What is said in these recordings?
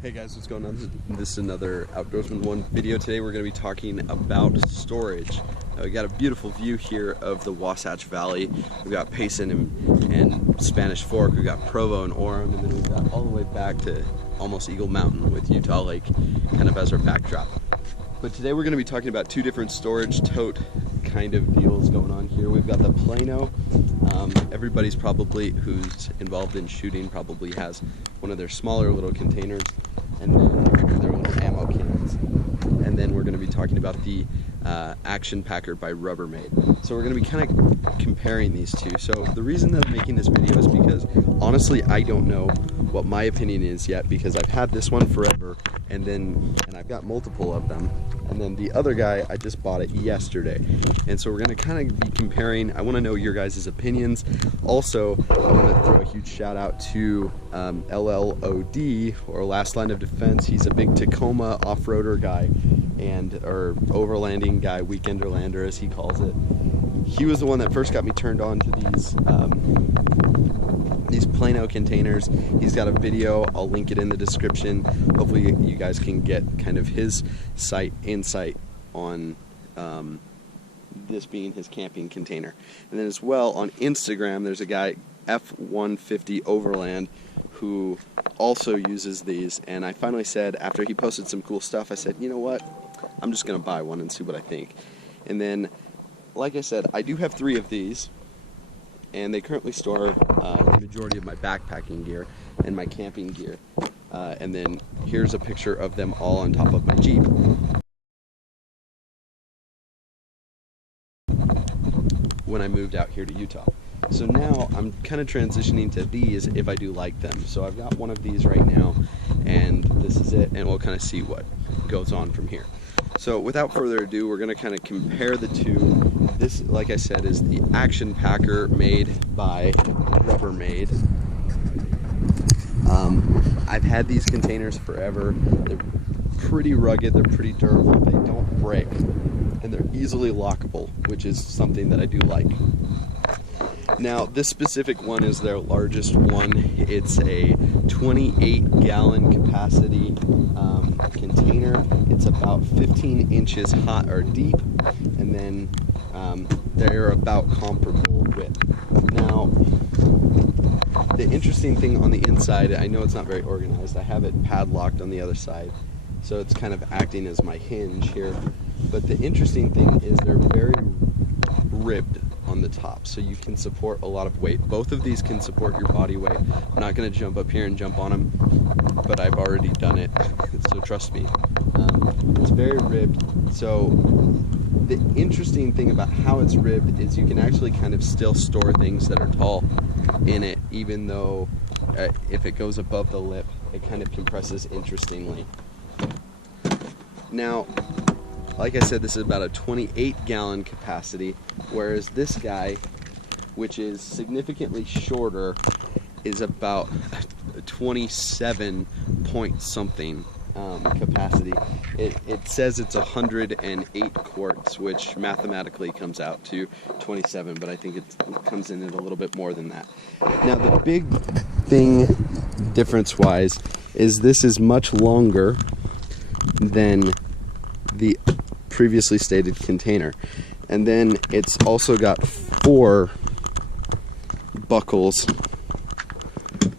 Hey guys, what's going on? This is another Outdoorsman 1 video. Today we're going to be talking about storage. We got a beautiful view here of the Wasatch Valley. We've got Payson and Spanish Fork, we've got Provo and Orem, and then we've got all the way back to almost Eagle Mountain with Utah Lake kind of as our backdrop. But today we're going to be talking about two different storage tote kind of deals going on here. We've got the Plano. Everybody's probably, who's involved in shooting, probably has one of their smaller little containers and then their little ammo cans. And then we're going to be talking about the Action Packer by Rubbermaid. So we're going to be kind of comparing these two. So the reason that I'm making this video is because honestly I don't know what my opinion is yet, because I've had this one forever and I've got multiple of them, and then the other guy I just bought it yesterday, and so we're going to kind of be comparing. I want to know your guys' opinions. Also, I want to throw a huge shout out to LLOD, or Last Line of Defense. He's a big Tacoma off-roader guy or overlanding guy, weekenderlander as he calls it. He was the one that first got me turned on to these Plano containers. He's got a video, I'll link it in the description. Hopefully you guys can get kind of his insight on this being his camping container. And then as well on Instagram there's a guy, F150 Overland, who also uses these, and I finally said, after he posted some cool stuff, I said, you know what, I'm just gonna buy one and see what I think. And then, like I said, I do have 3 of these, and they currently store the majority of my backpacking gear and my camping gear. And then here's a picture of them all on top of my Jeep. When I moved out here to Utah. So now I'm kind of transitioning to these if I do like them. So I've got one of these right now, and this is it, and we'll kind of see what goes on from here. So without further ado, we're going to kind of compare the two. This, like I said, is the Action Packer made by Rubbermaid. I've had these containers forever. They're pretty rugged, they're pretty durable, they don't break, and they're easily lockable, which is something that I do like. Now, this specific one is their largest one. It's a 28-gallon capacity container. It's about 15 inches hot or deep, and then they're about comparable width. Now, the interesting thing on the inside, I know it's not very organized. I have it padlocked on the other side, so it's kind of acting as my hinge here. But the interesting thing is they're very ribbed on the top, so you can support a lot of weight. Both of these can support your body weight. I'm not going to jump up here and jump on them, but I've already done it, so trust me. It's very ribbed. So the interesting thing about how it's ribbed is you can actually kind of still store things that are tall in it, even though if it goes above the lip, it kind of compresses interestingly. Now, like I said, this is about a 28-gallon capacity, whereas this guy, which is significantly shorter, is about a 27 point something capacity. It says it's 108 quarts, which mathematically comes out to 27, but I think it comes in at a little bit more than that. Now, the big thing difference-wise is this is much longer than the previously stated container, and then it's also got 4 buckles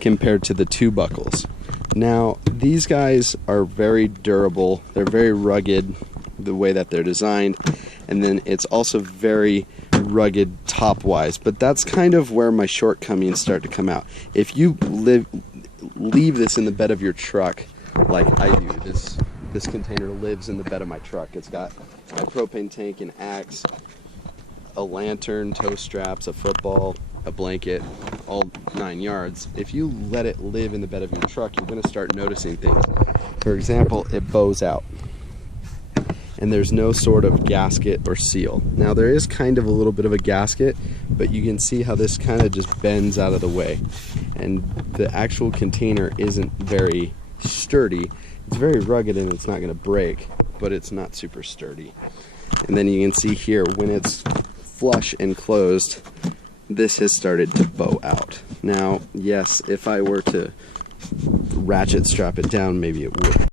compared to the 2 buckles. Now, these guys are very durable, they're very rugged the way that they're designed, and then it's also very rugged top wise, but that's kind of where my shortcomings start to come out. If you leave this in the bed of your truck like I do, this container lives in the bed of my truck. It's got my propane tank, an axe, a lantern, tow straps, a football, a blanket, all 9 yards. If you let it live in the bed of your truck, you're going to start noticing things. For example, it bows out, and there's no sort of gasket or seal. Now, there is kind of a little bit of a gasket, but you can see how this kind of just bends out of the way, and the actual container isn't very sturdy. It's very rugged and it's not going to break, but it's not super sturdy. And then you can see here, when it's flush and closed, this has started to bow out. Now, yes, if I were to ratchet strap it down, maybe it would.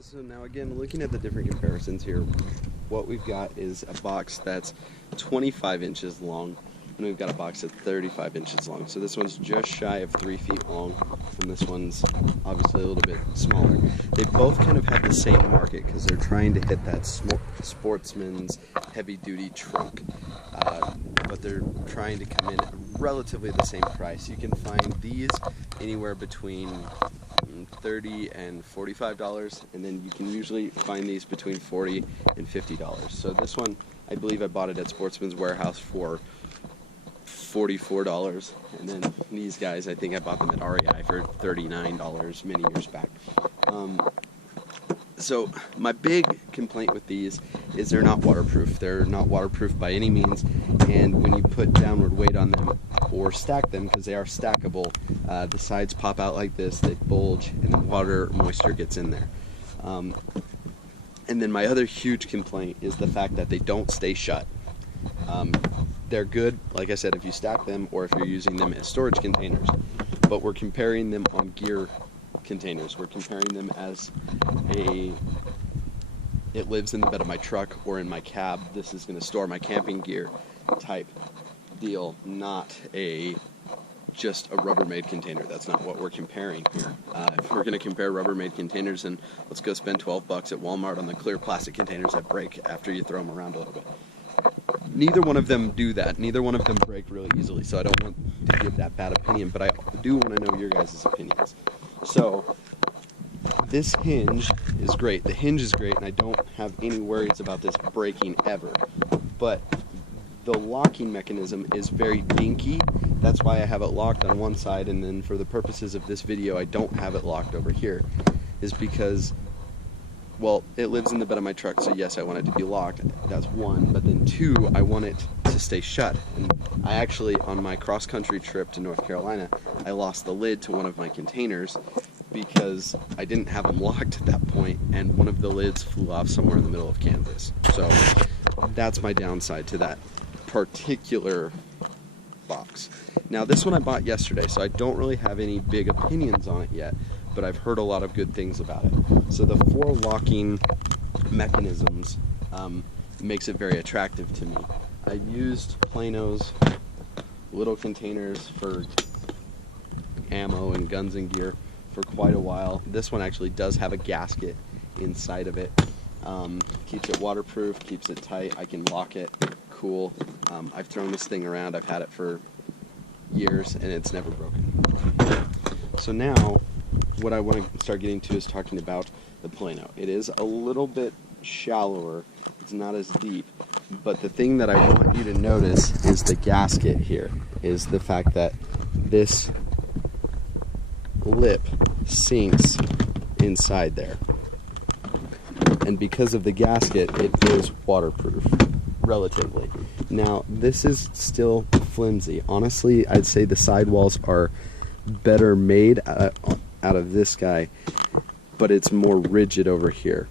So now again, looking at the different comparisons here, what we've got is a box that's 25 inches long, and we've got a box that's 35 inches long. So this one's just shy of 3 feet long, and this one's obviously a little bit smaller. They both kind of have the same market because they're trying to hit that sportsman's heavy-duty trunk, but they're trying to come in at relatively the same price. You can find these anywhere between $30 and $45, and then you can usually find these between $40 and $50. So this one, I believe I bought it at Sportsman's Warehouse for $44, and then these guys, I think I bought them at REI for $39 many years back. So my big complaint with these is they're not waterproof. They're not waterproof by any means, and when you put downward weight on them or stack them, because they are stackable, the sides pop out like this, they bulge, and then water moisture gets in there. And then my other huge complaint is the fact that they don't stay shut. They're good, like I said, if you stack them or if you're using them as storage containers, but we're comparing them on gear containers. We're comparing them as it lives in the bed of my truck or in my cab. This is going to store my camping gear type deal, not just a Rubbermaid container. That's not what we're comparing here. If we're going to compare Rubbermaid containers, then let's go spend $12 at Walmart on the clear plastic containers that break after you throw them around a little bit. Neither one of them do that. Neither one of them break really easily, so I don't want to give that bad opinion, but I do want to know your guys' opinions. So this hinge is great. The hinge is great, and I don't have any worries about this breaking ever. But the locking mechanism is very dinky. That's why I have it locked on one side, and then for the purposes of this video, I don't have it locked over here, is because, well, it lives in the bed of my truck, so yes, I want it to be locked. That's one. But then two, I want it to stay shut. And I actually, on my cross-country trip to North Carolina, I lost the lid to one of my containers because I didn't have them locked at that point, and one of the lids flew off somewhere in the middle of Kansas. So that's my downside to that particular box. Now, this one I bought yesterday, so I don't really have any big opinions on it yet, but I've heard a lot of good things about it. So the 4 locking mechanisms makes it very attractive to me. I used Plano's little containers for ammo and guns and gear for quite a while. This one actually does have a gasket inside of it. Keeps it waterproof, keeps it tight. I can lock it. Cool. I've thrown this thing around. I've had it for years and it's never broken. So now what I want to start getting to is talking about the Plano. It is a little bit shallower. It's not as deep. But the thing that I want you to notice is the gasket here, is the fact that this lip sinks inside there. And because of the gasket, it is waterproof, relatively. Now, this is still flimsy. Honestly, I'd say the sidewalls are better made out of this guy, but it's more rigid over here.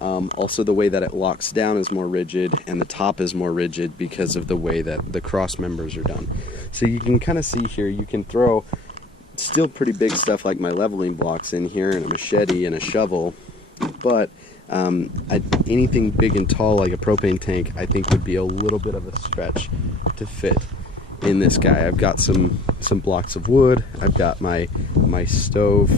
Also, the way that it locks down is more rigid, and the top is more rigid because of the way that the cross members are done. So you can kind of see here, you can throw still pretty big stuff like my leveling blocks in here, and a machete and a shovel, but anything big and tall like a propane tank I think would be a little bit of a stretch to fit in this guy. I've got some blocks of wood. I've got my stove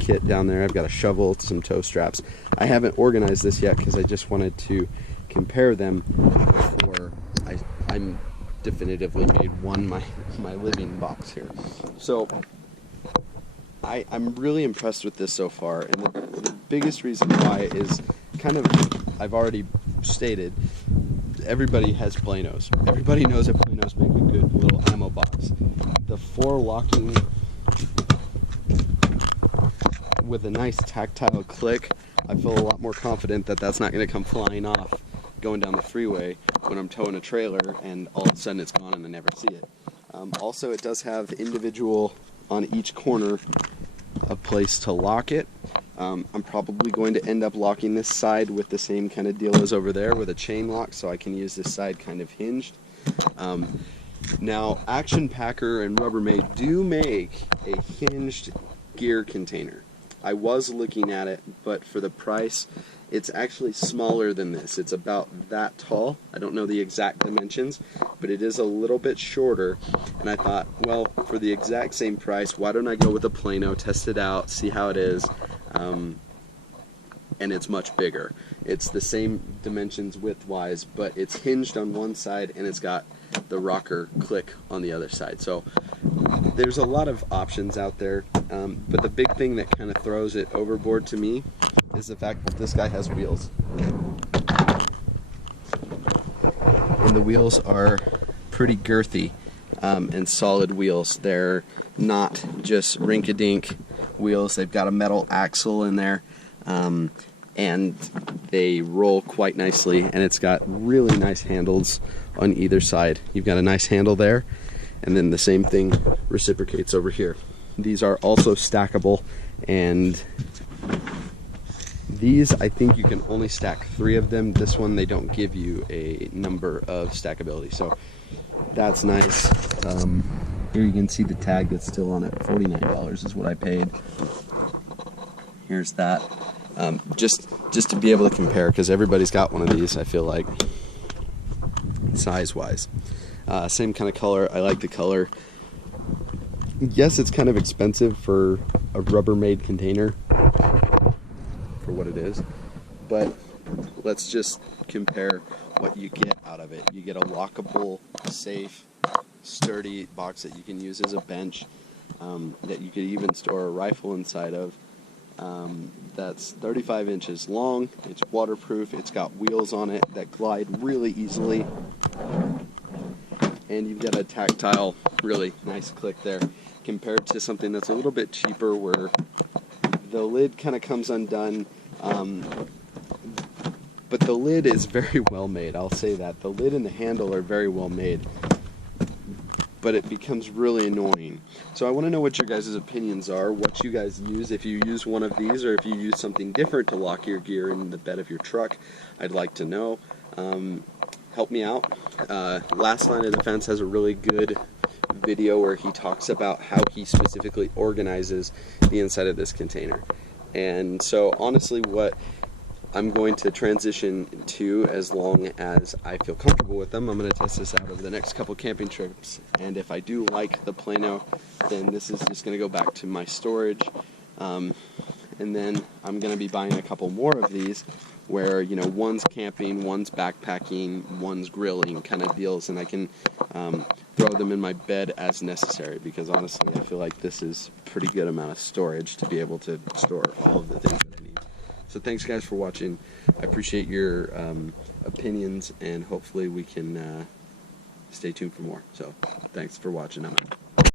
kit down there. I've got a shovel, some tow straps. I haven't organized this yet because I just wanted to compare them before I'm definitively made my living box here. So I'm really impressed with this so far, and the biggest reason why is kind of, I've already stated, everybody has Planos. Everybody knows that Planos make a good little ammo box. The 4 locking with a nice tactile click, I feel a lot more confident that that's not going to come flying off going down the freeway when I'm towing a trailer and all of a sudden it's gone and I never see it. Also, it does have individual on each corner a place to lock it. I'm probably going to end up locking this side with the same kind of deal as over there with a chain lock, so I can use this side kind of hinged. Now, Action Packer and Rubbermaid do make a hinged gear container. I was looking at it, but for the price, it's actually smaller than this. It's about that tall. I don't know the exact dimensions, but it is a little bit shorter. And I thought, well, for the exact same price, why don't I go with a Plano, test it out, see how it is. And it's much bigger. It's the same dimensions width-wise, but it's hinged on one side and it's got the rocker click on the other side. So there's a lot of options out there, but the big thing that kind of throws it overboard to me is the fact that this guy has wheels. And the wheels are pretty girthy and solid wheels. They're not just rink-a-dink wheels. They've got a metal axle in there. And they roll quite nicely, and it's got really nice handles on either side. You've got a nice handle there, and then the same thing reciprocates over here. These are also stackable, and these, I think you can only stack 3 of them. This one, they don't give you a number of stackability, so that's nice. Here you can see the tag that's still on it. $49 is what I paid. Here's that. Just to be able to compare, because everybody's got one of these, I feel like, size-wise. Same kind of color. I like the color. Yes, it's kind of expensive for a Rubbermaid container for what it is, but let's just compare what you get out of it. You get a lockable, safe, sturdy box that you can use as a bench, that you could even store a rifle inside of. That's 35 inches long, it's waterproof, it's got wheels on it that glide really easily, and you've got a tactile, really nice click there, compared to something that's a little bit cheaper where the lid kind of comes undone, but the lid is very well made, I'll say that. The lid and the handle are very well made, but it becomes really annoying. So I want to know what your guys' opinions are, what you guys use, if you use one of these or if you use something different to lock your gear in the bed of your truck. I'd like to know. Help me out. Last Line of Defense has a really good video where he talks about how he specifically organizes the inside of this container. And so honestly, what I'm going to transition to, as long as I feel comfortable with them, I'm going to test this out over the next couple camping trips, and if I do like the Plano, then this is just going to go back to my storage, and then I'm going to be buying a couple more of these where, you know, one's camping, one's backpacking, one's grilling kind of deals, and I can throw them in my bed as necessary, because honestly I feel like this is a pretty good amount of storage to be able to store all of the things that I need. So thanks guys for watching. I appreciate your opinions, and hopefully we can stay tuned for more. So thanks for watching. I'm out.